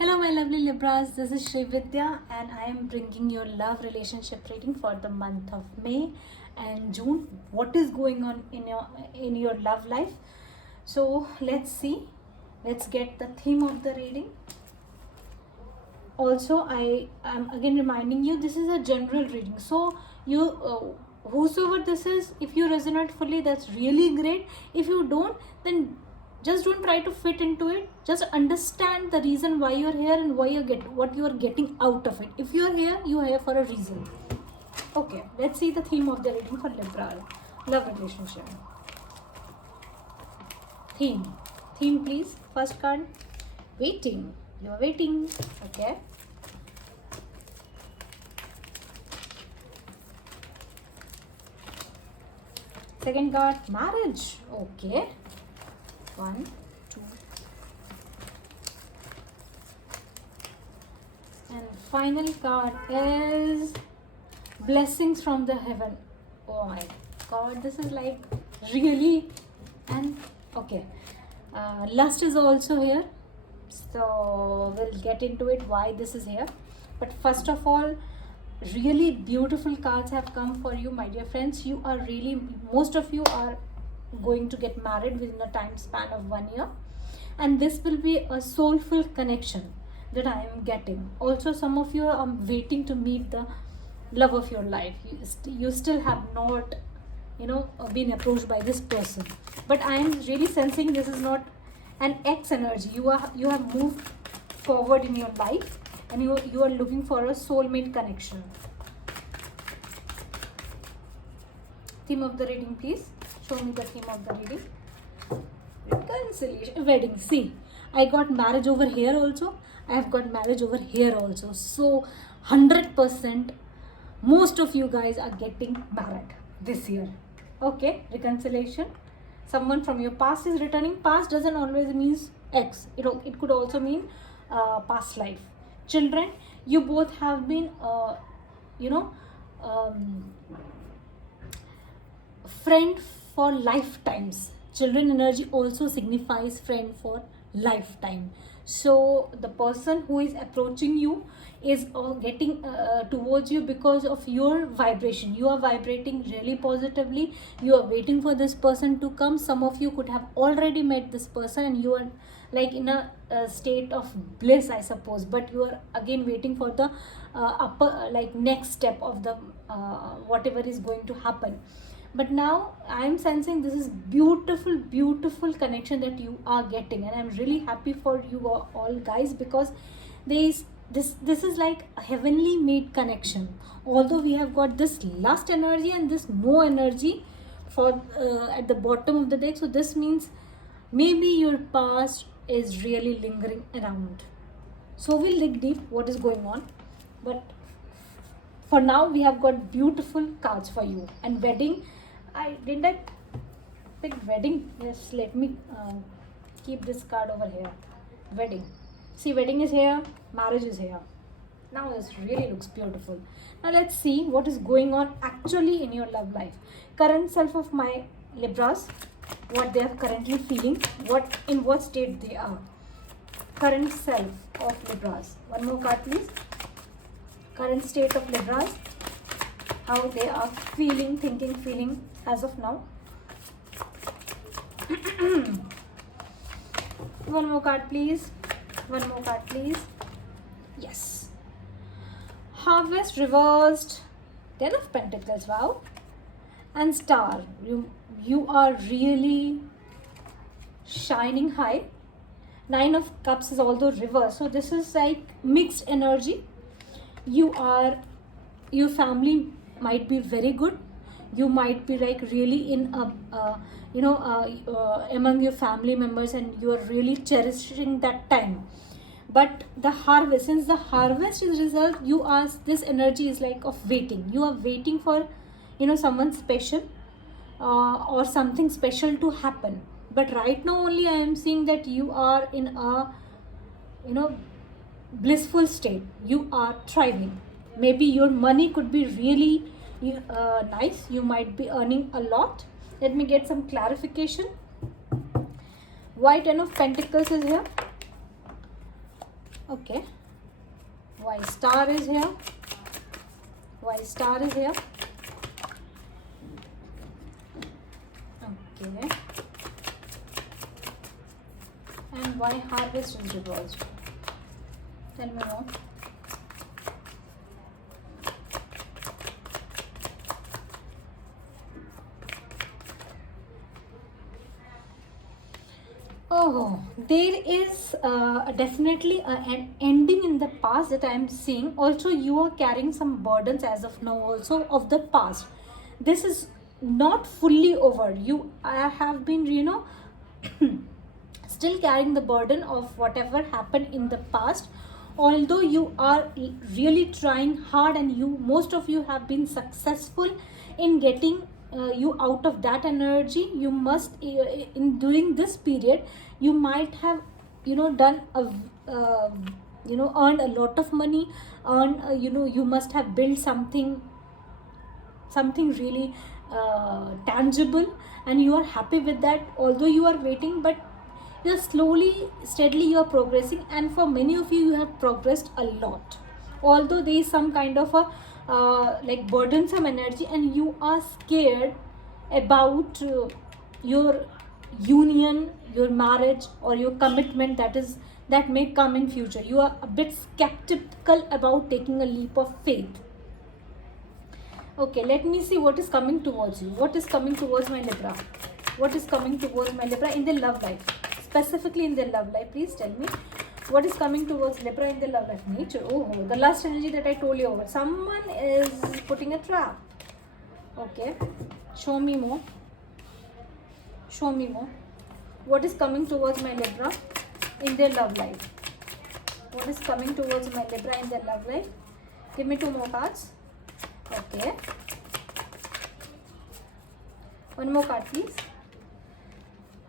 Hello, my lovely Libras. This is Shri Vidya, and I am bringing your love relationship reading for the month of May and June. What is going on in your love life? So let's see. Let's get the theme of the reading. Also, I am again reminding you this is a general reading. So you, whosoever this is, if you resonate fully, that's really great. If you don't, then just don't try to fit into it. Just understand the reason why you're here and why what you are getting out of it. If you're here, you are here for a reason. Okay, let's see the theme of the reading for Libra. Love relationship. Theme please. First card. Waiting. You're waiting. Okay. Second card. Marriage. Okay. 1, 2, and final card is blessings from the heaven. Oh my god, this is like really. And okay, lust is also here, so we'll get into it why this is here. But first of all, really beautiful cards have come for you, my dear friends. You are really, most of you are going to get married within a time span of 1 year, and this will be a soulful connection that I am getting. Also, some of you are waiting to meet the love of your life. You still have not, been approached by this person, but I am really sensing this is not an ex energy. You have moved forward in your life, and you are looking for a soulmate connection. Theme of the reading, please. Show me the theme of the reading. Reconciliation. Wedding. See, I got marriage over here also. I have got marriage over here also. So 100% most of you guys are getting married this year. Okay, reconciliation. Someone from your past is returning. Past doesn't always means ex. It could also mean past life. Children, you both have been friend for lifetimes. Children energy also signifies friend for lifetime. So the person who is approaching you is getting towards you because of your vibration. You are vibrating really positively. You are waiting for this person to come. Some of you could have already met this person and you are like in a state of bliss, I suppose, but you are again waiting for the upper like next step of the whatever is going to happen. But now I am sensing this is beautiful connection that you are getting, and I'm really happy for you all guys, because this is like a heavenly made connection. Although we have got this lust energy and this no energy for at the bottom of the deck, so this means maybe your past is really lingering around. So we'll dig deep what is going on, but for now we have got beautiful cards for you. And wedding, I pick wedding. Yes, let me keep this card over here. Wedding. See, wedding is here, marriage is here. Now this really looks beautiful. Now let's see what is going on actually in your love life. Current self of my Libras, what they are currently feeling, in what state they are. Current self of Libras. One more card, please. Current state of Libras, how they are feeling, thinking, feeling as of now. One more card, please. One more card, please. Yes. Harvest reversed. 10 of Pentacles, wow. And Star. You are really shining high. 9 of Cups is although reversed. So this is like mixed energy. Your family might be very good. You might be like really in among your family members, and you are really cherishing that time. But the harvest, since the harvest is result, this energy is like of waiting. You are waiting for someone special or something special to happen. But right now only I am seeing that you are in a blissful state. You are thriving. Maybe your money could be really nice. You might be earning a lot. Let me get some clarification. Why 10 of Pentacles is here? Okay, Y star is here. Y star is here. Okay. And why harvest is reversed? Tell me more. Oh, there is definitely an ending in the past that I am seeing. Also, you are carrying some burdens as of now, also of the past. This is not fully over. I have been, still carrying the burden of whatever happened in the past. Although you are really trying hard, and most of you have been successful in getting you out of that energy. You must in during this period you might have done a earned a lot of money, earned you must have built something really tangible, and you are happy with that. Although you are waiting, but you're slowly steadily you are progressing, and for many of you have progressed a lot. Although there is some kind of a like burdensome energy, and you are scared about your union, your marriage, or your commitment that may come in future. You are a bit skeptical about taking a leap of faith. Okay, let me see what is coming towards you. What is coming towards my Libra? What is coming towards my Libra in their love life? Specifically in their love life, please tell me. What is coming towards Libra in their love life? Nature. Oh, the last energy that I told you about. Someone is putting a trap. Okay, show me more. Show me more. What is coming towards my Libra in their love life? What is coming towards my Libra in their love life? Give me 2 more cards. Okay. One more card, please.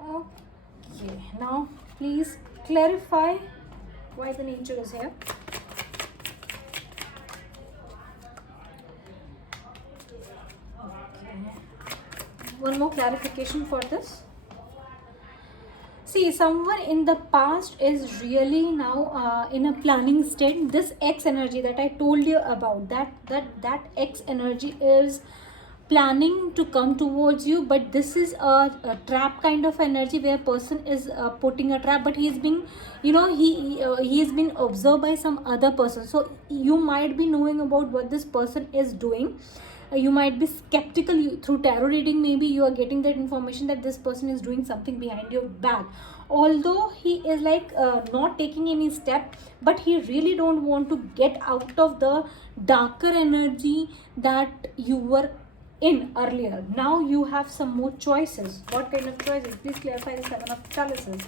Okay. Now, please clarify why the nature is here. Okay. One more clarification for this. See, someone in the past is really now in a planning state. This X energy that I told you about, that X energy is planning to come towards you, but this is a trap kind of energy where person is putting a trap, but he's being, he has been observed by some other person. So you might be knowing about what this person is doing. You might be skeptical. Through tarot reading, maybe you are getting that information that this person is doing something behind your back. Although he is like not taking any step, but he really don't want to get out of the darker energy that you were in earlier. Now you have some more choices. What kind of choices? Please clarify the 7 of chalices.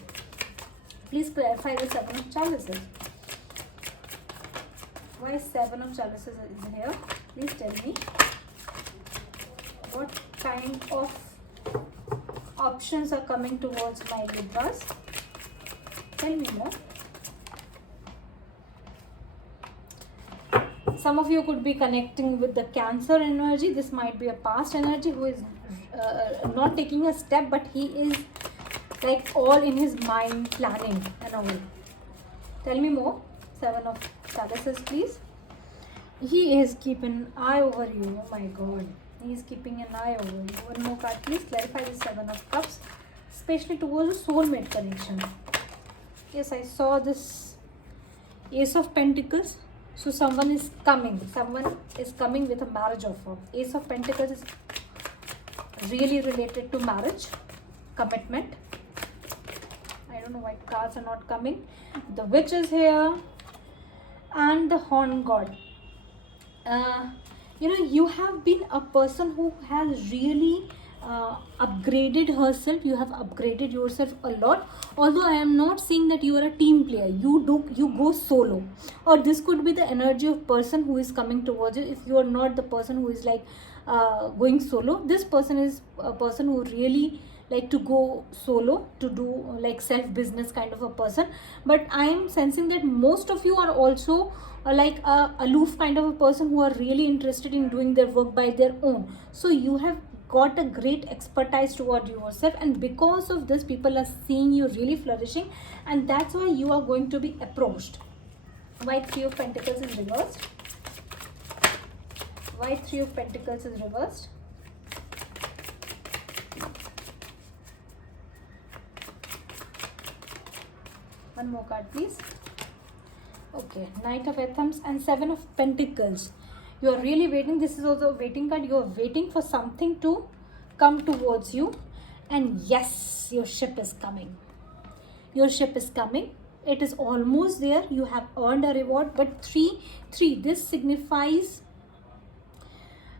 Please clarify the 7 of chalices. Why 7 of chalices is here? Please tell me. What kind of options are coming towards my Libras? Tell me more. Some of you could be connecting with the Cancer energy. This might be a past energy who is not taking a step, but he is like all in his mind planning and all. Tell me more. 7 of chalices, please. He is keeping an eye over you. Oh my God. He is keeping an eye over you. One more card, please. Clarify the 7 of cups, especially towards a soulmate connection. Yes, I saw this Ace of Pentacles. So someone is coming. Someone is coming with a marriage offer. Ace of Pentacles is really related to marriage, commitment. I don't know why cards are not coming. The Witch is here, and the Horn God. You have been a person who has really upgraded herself. You have upgraded yourself a lot. Although I am not saying that you are a team player. You go solo, or this could be the energy of person who is coming towards you. If you are not the person who is like going solo, this person is a person who really like to go solo, to do like self business kind of a person. But I am sensing that most of you are also like a aloof kind of a person who are really interested in doing their work by their own. So you have got a great expertise toward yourself, and because of this people are seeing you really flourishing, and that's why you are going to be approached. Why Three of Pentacles is reversed? Why Three of Pentacles is reversed? One more card, please. Okay, Knight of Anthems and Seven of Pentacles. You are really waiting. This is also a waiting card. You are waiting for something to come towards you. And yes, your ship is coming. Your ship is coming. It is almost there. You have earned a reward. But three, this signifies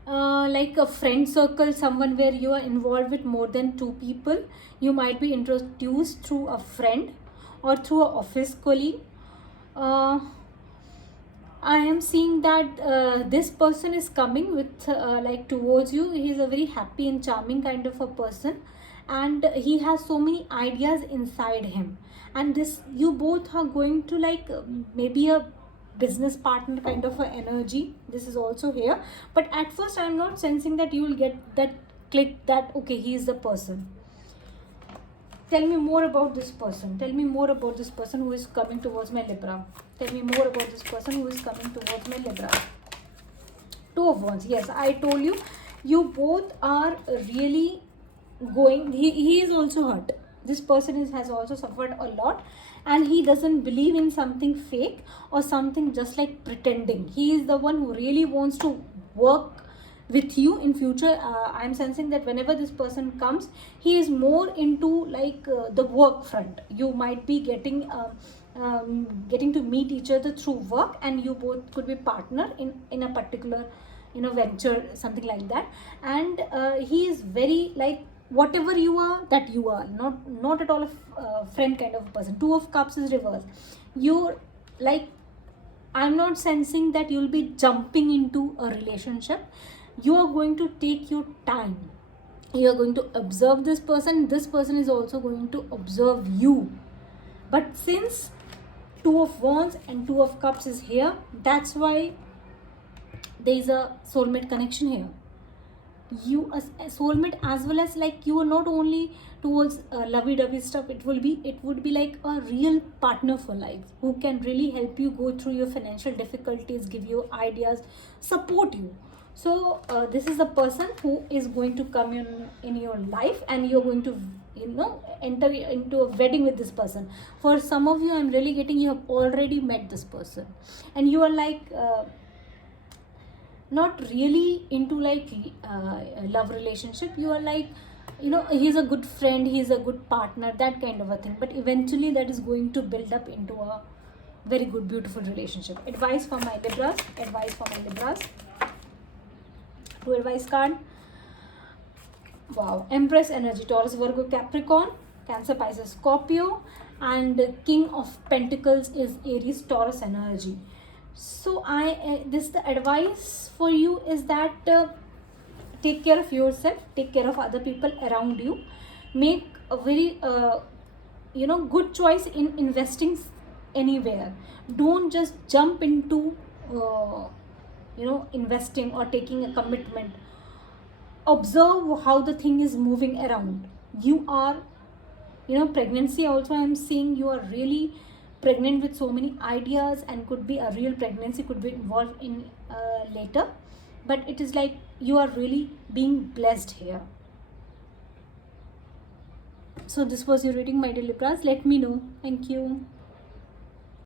like a friend circle, someone where you are involved with more than two people. You might be introduced through a friend or through an office colleague. I am seeing that this person is coming with like towards you. He is a very happy and charming kind of a person, and he has so many ideas inside him. And this, you both are going to like maybe a business partner kind of a energy. This is also here, but at first I am not sensing that you will get that click that okay, he is the person. Tell me more about this person. Tell me more about this person who is coming towards my Libra. Tell me more about this person who is coming towards my Libra. Two of Wands. Yes, I told you, you both are really going. He is also hurt. This person has also suffered a lot, and he doesn't believe in something fake or something just like pretending. He is the one who really wants to work with you in future. I'm sensing that whenever this person comes, he is more into like the work front. You might be getting to meet each other through work, and you both could be partner in a particular venture, something like that. And he is very like whatever you are, that you are not at all a friend kind of person. Two of Cups is reversed. You're like, I'm not sensing that you'll be jumping into a relationship. You are going to take your time. You are going to observe this person. This person is also going to observe you. But since Two of Wands and Two of Cups is here, that's why there is a soulmate connection here. You a soulmate, as well as like you are not only towards lovey-dovey stuff. It would be like a real partner for life, who can really help you go through your financial difficulties, give you ideas, support you. So this is the person who is going to come in your life, and you're going to enter into a wedding with this person. For some of you, I'm really getting, you have already met this person, and you are like not really into like a love relationship. You are like, he's a good friend, he's a good partner, that kind of a thing. But eventually that is going to build up into a very good, beautiful relationship. Advice for my Libras. Advice for my Libras. Two advice card. Wow. Empress energy. Taurus, Virgo, Capricorn, Cancer, Pisces, Scorpio, and King of Pentacles is Aries, Taurus energy. So the advice for you is that take care of yourself, take care of other people around you, make a very good choice in investing anywhere. Don't just jump into investing or taking a commitment. Observe how the thing is moving around. You are pregnancy also, I'm seeing you are really pregnant with so many ideas, and could be a real pregnancy, could be involved in later. But it is like you are really being blessed here. So this was your reading, my dear Libras. Let me know. Thank you.